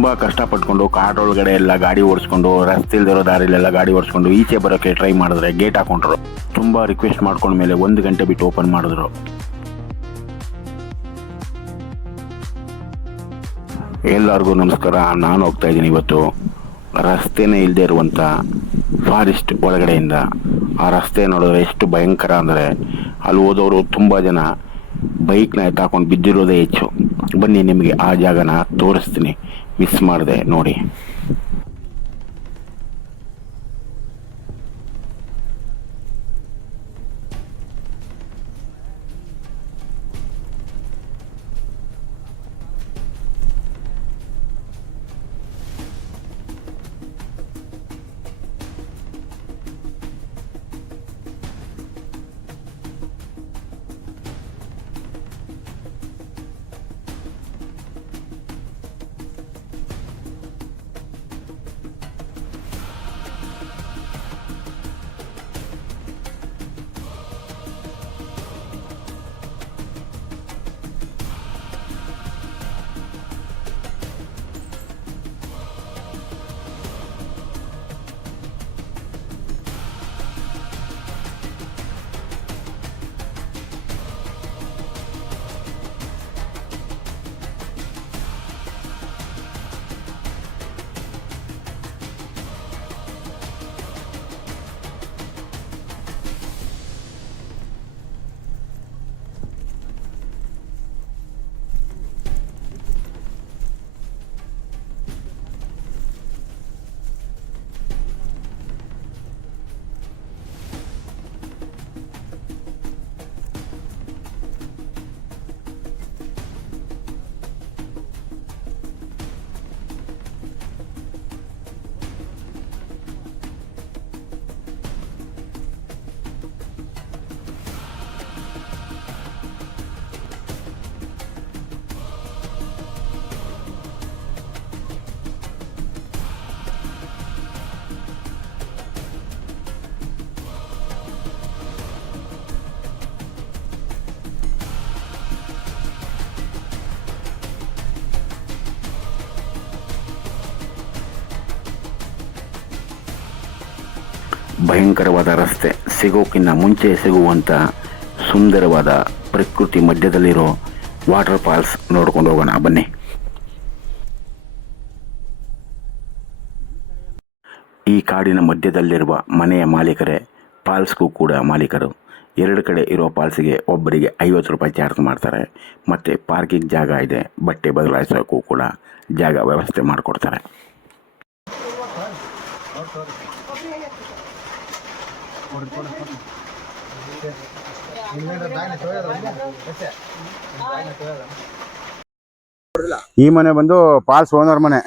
ತುಂಬ ಕಷ್ಟಪಟ್ಕೊಂಡು ಕಾಡೊಳಗಡೆ ಎಲ್ಲ ಗಾಡಿ ಓಡಿಸ್ಕೊಂಡು ರಸ್ತೆ ಇಲ್ದಿರೋ ದಾರಿಲೆಲ್ಲ ಗಾಡಿ ಓಡಿಸ್ಕೊಂಡು ಈಚೆ ಬರೋಕ್ಕೆ ಟ್ರೈ ಮಾಡಿದ್ರೆ ಗೇಟ್ ಹಾಕೊಂಡ್ರು. ತುಂಬ ರಿಕ್ವೆಸ್ಟ್ ಮಾಡ್ಕೊಂಡ್ಮೇಲೆ 1 ಗಂಟೆ ಬಿಟ್ಟು ಓಪನ್ ಮಾಡಿದ್ರು. ಎಲ್ಲರಿಗೂ ನಮಸ್ಕಾರ. ನಾನು ಹೋಗ್ತಾ ಇದ್ದೀನಿ ಇವತ್ತು ರಸ್ತೆನೇ ಇಲ್ಲದೆ ಇರುವಂಥ ಫಾರೆಸ್ಟ್ ಒಳಗಡೆಯಿಂದ. ಆ ರಸ್ತೆ ನೋಡಿದ್ರೆ ಎಷ್ಟು ಭಯಂಕರ ಅಂದರೆ ಅಲ್ಲಿ ಹೋದವರು ತುಂಬ ಜನ ಬೈಕ್ನ ಎತ್ತಾಕೊಂಡು ಬಿದ್ದಿರೋದೇ ಹೆಚ್ಚು. ಬನ್ನಿ ನಿಮಗೆ ಆ ಜಾಗನ ತೋರಿಸ್ತೀನಿ, ಮಿಸ್ ಮಾಡಿದೆ ನೋಡಿ. ಭಯಂಕರವಾದ ರಸ್ತೆ, ಸಿಗೋಕ್ಕಿಂತ ಮುಂಚೆ ಸಿಗುವಂಥ ಸುಂದರವಾದ ಪ್ರಕೃತಿ ಮಧ್ಯದಲ್ಲಿರೋ ವಾಟರ್ ಫಾಲ್ಸ್ ನೋಡ್ಕೊಂಡು ಹೋಗೋಣ ಬನ್ನಿ. ಈ ಕಾಡಿನ ಮಧ್ಯದಲ್ಲಿರುವ ಮನೆಯ ಮಾಲೀಕರೇ ಫಾಲ್ಸ್ಗೂ ಕೂಡ ಮಾಲೀಕರು. 2 ಕಡೆ ಇರೋ ಫಾಲ್ಸಿಗೆ ಒಬ್ಬರಿಗೆ 50 ರೂಪಾಯಿ ಚಾರ್ಜ್ ಮಾಡ್ತಾರೆ. ಮತ್ತು ಪಾರ್ಕಿಂಗ್ ಜಾಗ ಇದೆ, ಬಟ್ಟೆ ಬದಲಾಯಿಸೋಕ್ಕೂ ಕೂಡ ಜಾಗ ವ್ಯವಸ್ಥೆ ಮಾಡಿಕೊಡ್ತಾರೆ. ಈ ಮನೆ ಬಂದು ಫಾಲ್ಸ್ ಓನರ್ ಮನೆ.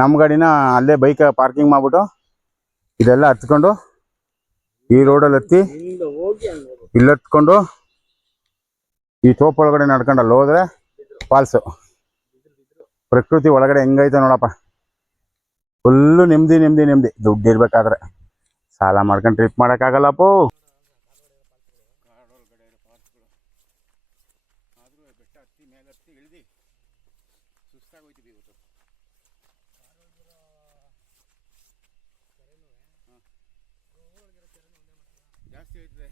ನಮ್ಮ ಗಾಡಿನ ಅಲ್ಲೇ ಬೈಕ್ ಪಾರ್ಕಿಂಗ್ ಮಾಡ್ಬಿಟ್ಟು ಇದೆಲ್ಲ ಹತ್ಕೊಂಡು ಈ ರೋಡಲ್ಲಿ ಹತ್ತಿ ಇಲ್ಲಿ ಹತ್ಕೊಂಡು ಈ ತೋಪ್ ಒಳಗಡೆ ನಡ್ಕೊಂಡು ಅಲ್ಲಿ ಹೋದ್ರೆ ಫಾಲ್ಸು. ಪ್ರಕೃತಿ ಒಳಗಡೆ ಹೆಂಗೈತೆ ನೋಡಪ್ಪ. ಫುಲ್ಲು ನೆಮ್ಮದಿ ನೆಮ್ಮದಿ ನೆಮ್ಮದಿ. ದುಡ್ಡು ಇರ್ಬೇಕಾದ್ರೆ ಸಾಲ ಮಾಡ್ಕೊಂಡು ಟ್ರಿಪ್ ಮಾಡೋಕ್ಕಾಗಲ್ಲಪ್ಪೋ. ಜಾಸ್ತಿ ಆಯ್ತದೆ.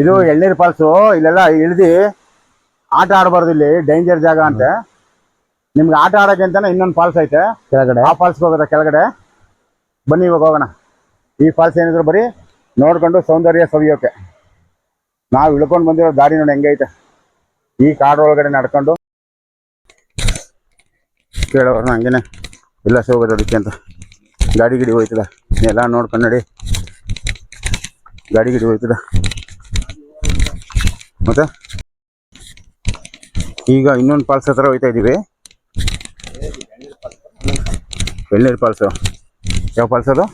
ಇದು ಎಳ್ನೀರು ಫಾಲ್ಸು. ಇಲ್ಲೆಲ್ಲ ಇಳಿದು ಆಟ ಆಡಬಾರ್ದು, ಇಲ್ಲಿ ಡೇಂಜರ್ ಜಾಗ ಅಂತೆ. ನಿಮ್ಗೆ ಆಟ ಆಡೋಕೆ ಅಂತಾನೆ ಇನ್ನೊಂದು ಫಾಲ್ಸ್ ಐತೆ ಕೆಳಗಡೆ. ಆ ಫಾಲ್ಸ್ಗೆ ಹೋಗೋದ ಕೆಳಗಡೆ. ಬನ್ನಿ ಇವಾಗ ಹೋಗೋಣ. ಈ ಫಾಲ್ಸ್ ಏನಿದ್ರು ಬರೀ ನೋಡ್ಕೊಂಡು ಸೌಂದರ್ಯ ಸವಿಯೋಕೆ. ನಾವು ಇಳ್ಕೊಂಡು ಬಂದಿರೋ ದಾರಿ ನೋಡಿ ಹೆಂಗೈತೆ. ಈ ಕಾಡು ಒಳಗಡೆ ನಡ್ಕೊಂಡು ಕೇಳೋರ್ನ ಹಂಗೇನೆ ಎಲ್ಲ ಹೋಗೋದು ಅದಕ್ಕೆ ಅಂತ. ಗಾಡಿ ಗಿಡಿ ಹೋಯ್ತದ ಎಲ್ಲ ನೋಡ್ಕೊಂಡು ನಡಿ. ಗಾಡಿ ಗಿಡಿ ಹೋಯ್ತದ. ಮತ್ತೆ ಈಗ ಇನ್ನೊಂದು ಫಾಲ್ಸ್ ಹತ್ರ ಹೋಯ್ತಾ ಇದ್ದೀವಿ. ಎಳ್ನೀರು ಫಾಲ್ಸು. ಯಾವ ಫಾಲ್ಸ್ ಅದು?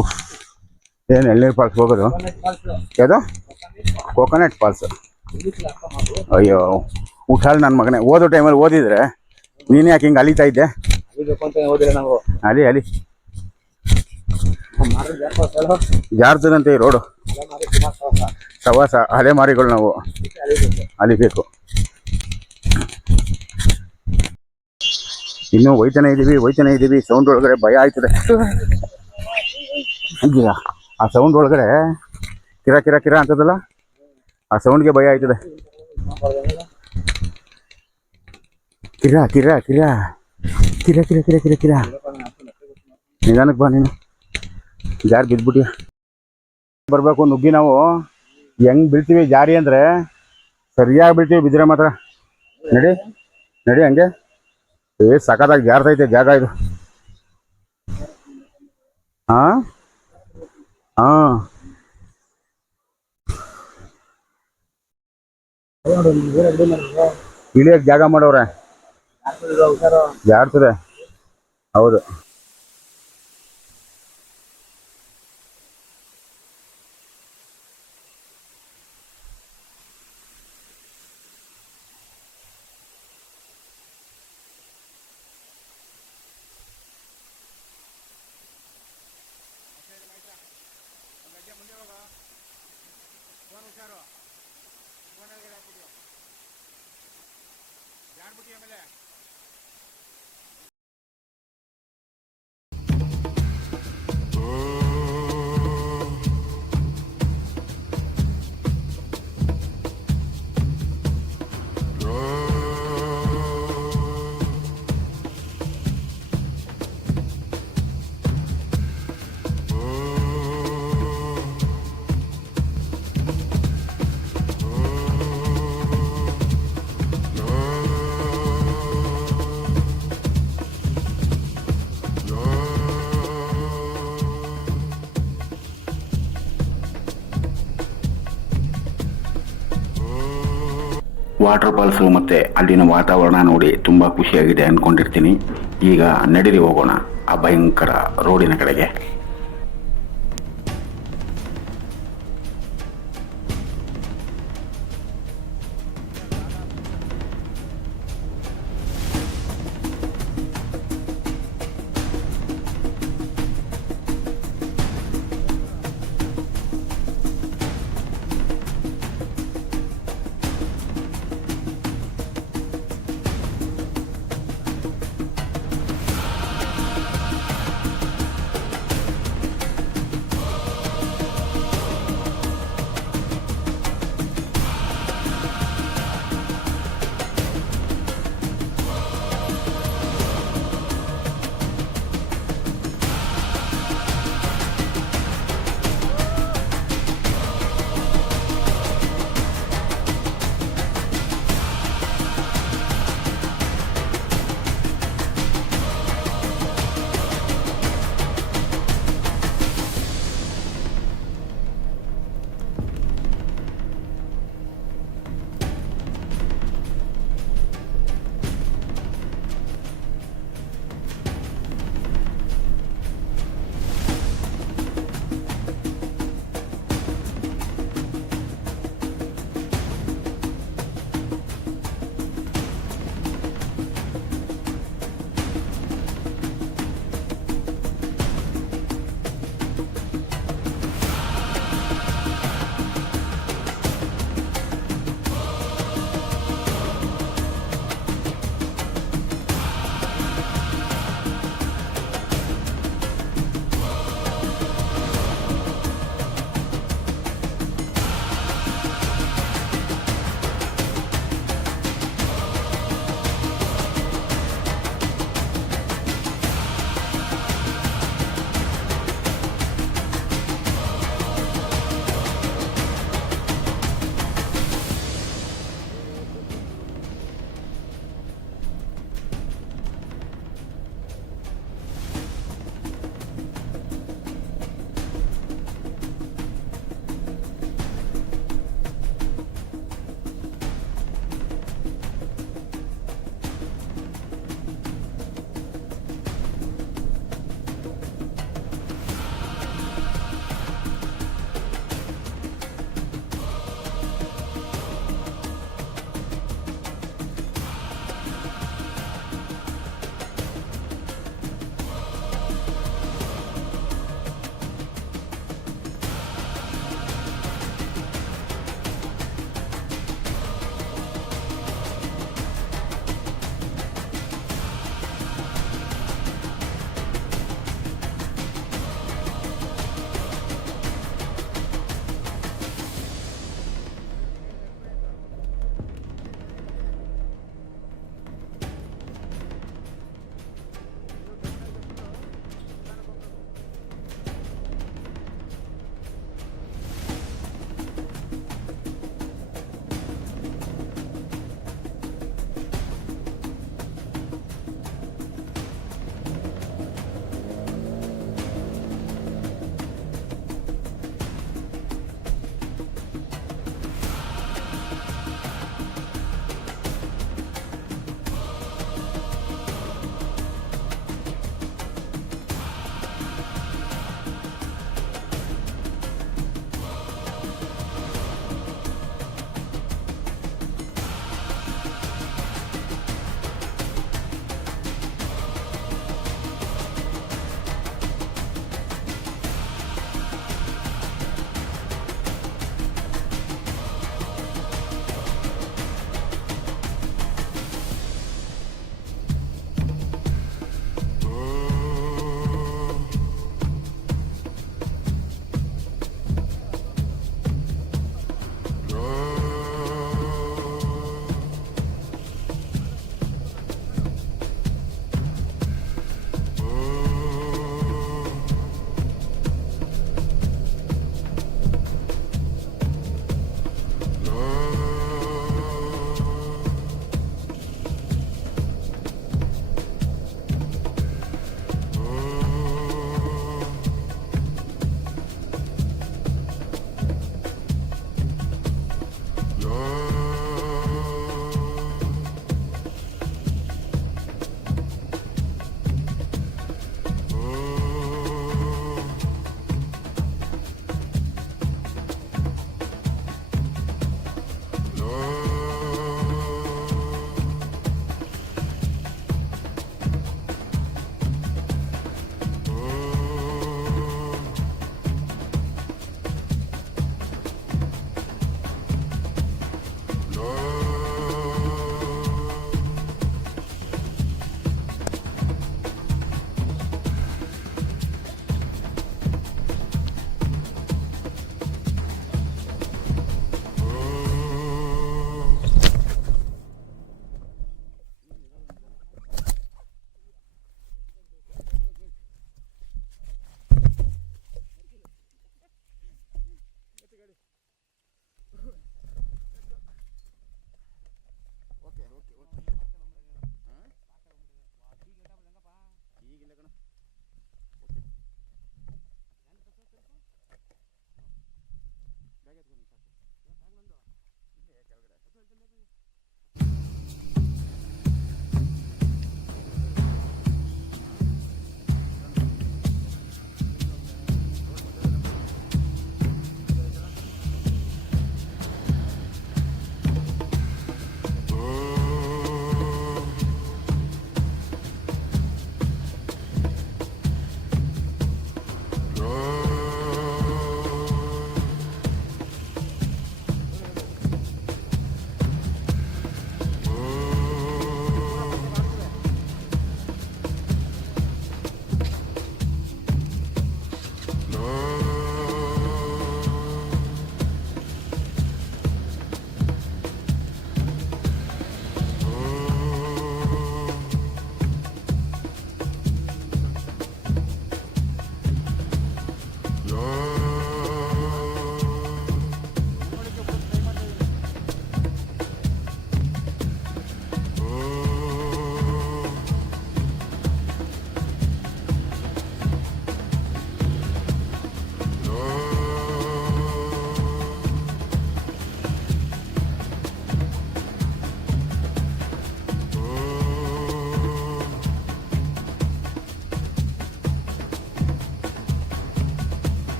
ಉಫ್, ಏನು ಎಳ್ನೀರು ಫಾಲ್ಸ್ ಹೋಗೋದು? ಯಾವುದು? Coconut falls. ಅಯ್ಯೋ ಊಟಾಲ್ ನನ್ನ ಮಗನೇ. ಓದೋ ಟೈಮಲ್ಲಿ ಓದಿದ್ರೆ ನೀನು ಯಾಕೆ ಹಿಂಗೆ ಅಲಿತಾ ಇದ್ದೆ? ಅಲಿ ಜಾರ್ತದಂತೆ ಈ ರೋಡು. ಸವಾಸ ಹಳೆ ಮಾರಿಗಳು ನಾವು ಅಲಿಬೇಕು. ಇನ್ನೂ ಹೋಯ್ತಾನೆ ಇದ್ದೀವಿ. ಸೌಂಡ್ ಒಳಗಡೆ ಭಯ ಆಯ್ತದೆ. ಆ ಸೌಂಡ್ ಒಳಗಡೆ ಕಿರ ಕಿರ ಕಿರ ಅಂತದಲ್ಲ, ಆ ಸೌಂಡ್ಗೆ ಭಯ ಆಯ್ತದೆ. ಕಿರ ಕಿರ ಕಿರ ಕಿರ ಕಿರ ಕಿರ ಕಿರ ಕಿರ. ನಿಧಾನಕ್ಕೆ ಬಾ ನೀನು, ಜಾರಿ ಬಿದ್ಬಿಟ್ಟಿಯ. ಬರಬೇಕು ನುಗ್ಗಿ. ನಾವು ಹೆಂಗ್ ಬೀಳ್ತೀವಿ ಜಾರಿ ಅಂದರೆ ಸರಿಯಾಗಿ ಬೀಳ್ತೀವಿ. ಬಿದ್ದರೆ ಮಾತ್ರ ನಡಿ ನಡಿ ಹಂಗೆ. ಸಖತ್ತಾಗಿ ಜಾರ್ತೈತೆ ಜಾಗ ಇದು. ಹಾಂ ಹಾಂ, ಇಳಿಯಕ್ಕೆ ಜಾಗ ಮಾಡವ್ರೆ. ಜಾರ್ತದೆ. ಹೌದು. ವಾಟರ್ ಫಾಲ್ಸು ಮತ್ತು ಅಲ್ಲಿನ ವಾತಾವರಣ ನೋಡಿ ತುಂಬ ಖುಷಿಯಾಗಿದೆ ಅಂದ್ಕೊಂಡಿರ್ತೀನಿ. ಈಗ ನಡೀರಿ ಹೋಗೋಣ ಆ ಭಯಂಕರ ರೋಡಿನ ಕಡೆಗೆ.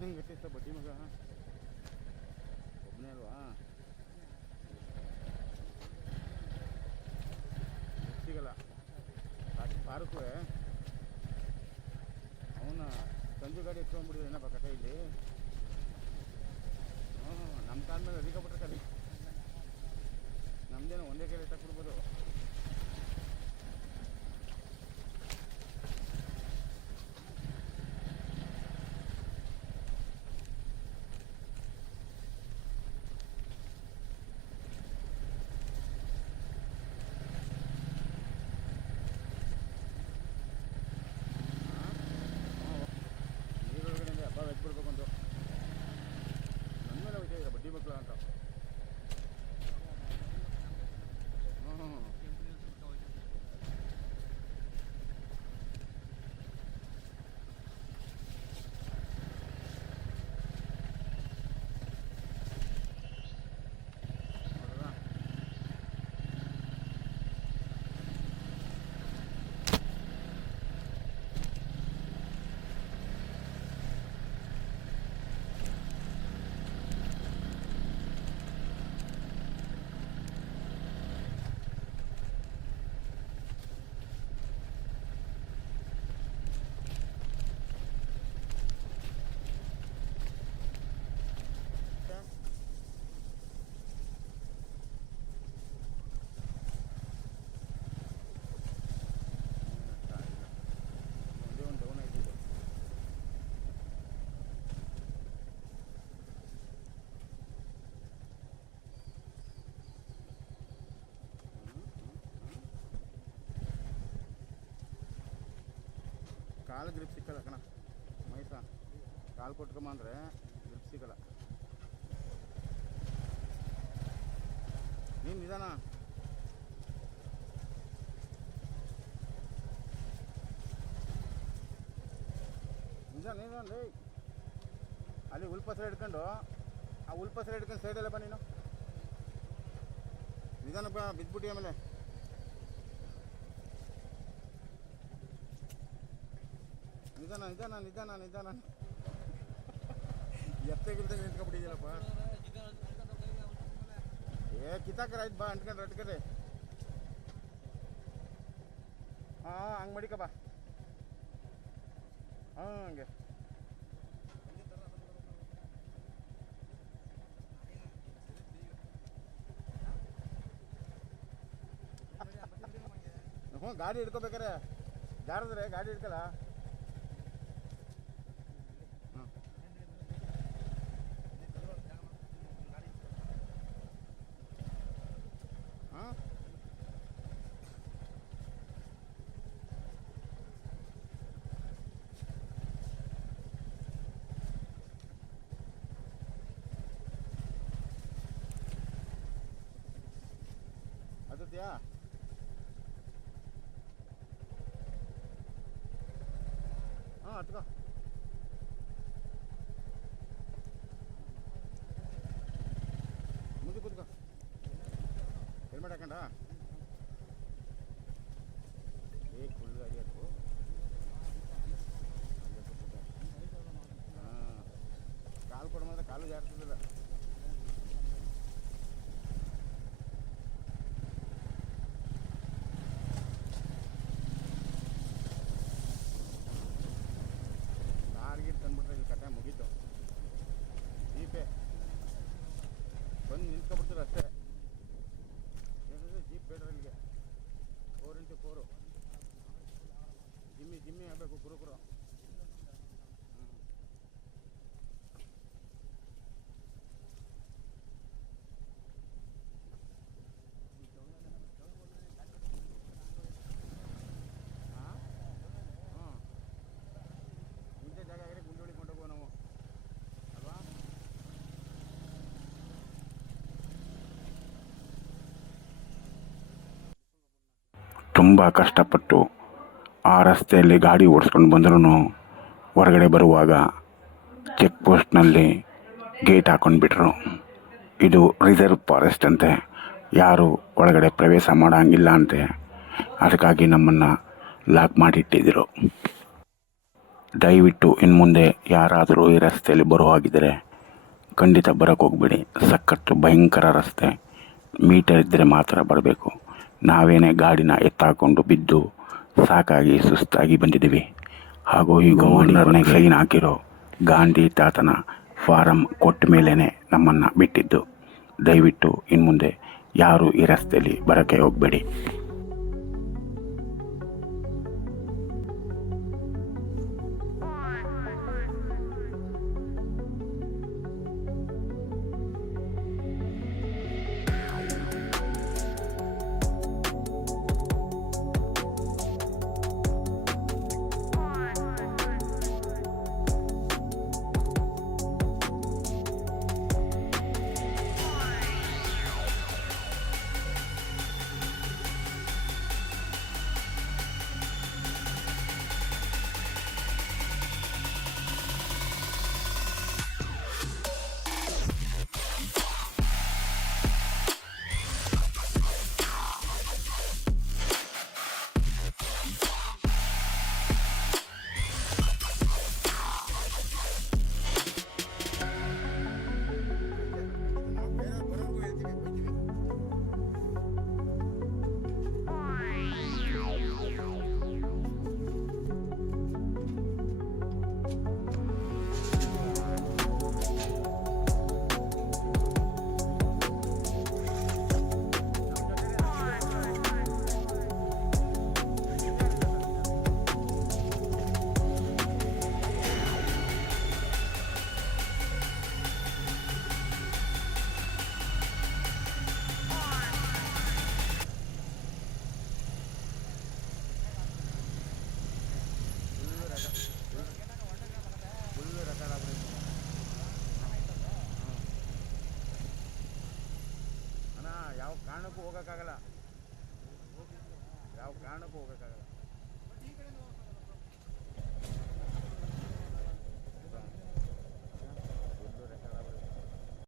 ಅವನಿಗೆ ಎಷ್ಟಿಷ್ಟ ಬಡ್ಡಿ ಮಗ ಒಬ್ಬನೇ ಅಲ್ವಾ ಸಿಗಲ್ಲ ಪಾರ್ಕು ಅವನ ಸಂಜೆ ಗಾಡಿ ಎತ್ಕೊಂಡ್ಬಿಟ್ಟಿದ್ರೆ ಏನಪ್ಪ ಕಥೆ ಇಲ್ಲಿ ನಮ್ಮ ಕಾಲ ಮೇಲೆ ಅಧಿಕ ಬಿಟ್ರೆ ಕಲಿ ನಮ್ದೇನೋ ಒಂದೇ ಕೈ ಎತ್ತಾಕ್ಬಿಡ್ಬೋದು ನೀರೊಳಗಡೆ ಹಬ್ಬ ಎತ್ಬಿಡ್ಬೇಕು ಅಂತ ನನ್ನ ಮೇಲೆ ವಿಷಯ ಇದೆ ಬಡ್ಡಿ ಮಕ್ಕಳು ಅಂತ ಕಾಲು ಗ್ರಿಪ್ ಸಿಕ್ಕಲ್ಲ ಕಣ ಮೈಸ ಕಾಲು ಕೊಟ್ಕೊಂಬಂದ್ರೆ ಗ್ರಿಪ್ ಸಿಗಲ್ಲ ನೀನು ನಿಧಾನ ನಿಧಾನ ಲೇ ಅಲ್ಲಿ ಉಲ್ಪಸರ ಹಿಡ್ಕೊಂಡು ಆ ಉಲ್ಪಸರ ಹಿಡ್ಕೊಂಡು ಸೈಡಲ್ಲೇ ಬಾ ನೀನು ನಿಧಾನಪ್ಪ ಬಿದ್ದುಬಿಟ್ಟು ಆಮೇಲೆ ನಿಧಾನ ಎತ್ತಾಗಿಲ್ದಂಗೆ ನಿಂತ್ಕೊಬಿಟ್ಟಿದ್ದೀರಪ್ಪ ಕಿತ್ತಾಕರ ಆಯ್ತು ಬಾ ಅಂಟ್ಕೊಂಡ್ರೆ ಅಟ್ಕರೆ ಹಂಗೆ ಮಡಿಕ ಬಾ ಹಂಗೆ ಗಾಡಿ ಹಿಡ್ಕೋಬೇಕಾರೆ ಜಾರದ್ರೆ ಗಾಡಿ ಹಿಡ್ಕಲ್ಲ ಅದತ್ಯಾ ಹತ್ಕೋ ಮುಂದೆ ಕೂತ್ಕೋ ಹೆಲ್ಮೆಟ್ ಹಾಕೊಂಡ ಫುಲ್ ಗಾಡಿ ಹಾಕು ಕಾಲು ಕೊಡ ಮಾತ್ರ ಕಾಲು ಜಾಡ್ತದಿಲ್ಲ ತಂದ್ಬಿಟ್ರೆ ಇಲ್ಲಿ ಕಟ್ಟೆ ಮುಗೀತು ಜೀಪೇ ಬಂದು ನಿಂತ್ಕೊಬಿಡ್ತಾರೆ ಅಷ್ಟೇ ಏನಿದೆ ಜೀಪ್ ಬೇಡ್ರ ಇಲ್ಲಿಗೆ 4x4 ಜಿಮ್ಮಿ ಆಗಬೇಕು ಕುರುಕುರು ಇಂಥ ಜಾಗ ಆಗಲಿ ಗುಂಡೋಳಿ ಕೊಂಡೋಗುವ ನಾವು ಅಲ್ವಾ ತುಂಬ ಕಷ್ಟಪಟ್ಟು ಆ ರಸ್ತೆಯಲ್ಲಿ ಗಾಡಿ ಓಡಿಸ್ಕೊಂಡು ಬಂದ್ರೂ ಹೊರಗಡೆ ಬರುವಾಗ ಚೆಕ್ ಪೋಸ್ಟ್ನಲ್ಲಿ ಗೇಟ್ ಹಾಕೊಂಡ್ಬಿಟ್ರು. ಇದು ರಿಸರ್ವ್ ಫಾರೆಸ್ಟ್ ಅಂತೆ, ಯಾರು ಒಳಗಡೆ ಪ್ರವೇಶ ಮಾಡೋಂಗಿಲ್ಲ ಅಂತೆ. ಅದಕ್ಕಾಗಿ ನಮ್ಮನ್ನು ಲಾಕ್ ಮಾಡಿಟ್ಟಿದ್ದರು. ದಯವಿಟ್ಟು ಇನ್ನು ಮುಂದೆ ಯಾರಾದರೂ ಈ ರಸ್ತೆಯಲ್ಲಿ ಬರೋ ಹಾಗಿದ್ದರೆ ಖಂಡಿತ ಬರೋಕ್ಕೆ ಹೋಗ್ಬೇಡಿ. ಸಖತ್ತು ಭಯಂಕರ ರಸ್ತೆ. ಮೀಟರ್ ಇದ್ದರೆ ಮಾತ್ರ ಬರಬೇಕು. ನಾವೇನೇ ಗಾಡಿನ ಎತ್ತಾಕೊಂಡು ಬಿದ್ದು ಸಾಕಾಗಿ ಸುಸ್ತಾಗಿ ಬಂದಿದ್ದೀವಿ. ಹಾಗೂ ಈಗ ಓನರ್ನೇ ಸೈನ್ ಹಾಕಿರೋ ಗಾಂಧಿ ತಾತನ ಫಾರಂ ಕೊಟ್ಟ ಮೇಲೇ ನಮ್ಮನ್ನು ಬಿಟ್ಟಿದ್ದು. ದಯವಿಟ್ಟು ಇನ್ನು ಮುಂದೆ ಯಾರೂ ಈ ರಸ್ತೆಯಲ್ಲಿ ಬರೋಕ್ಕೆ ಹೋಗಬೇಡಿ. ಯಾವ ಕಾರಣಕ್ಕೂ ಹೋಗೋಕ್ಕಾಗಲ್ಲ.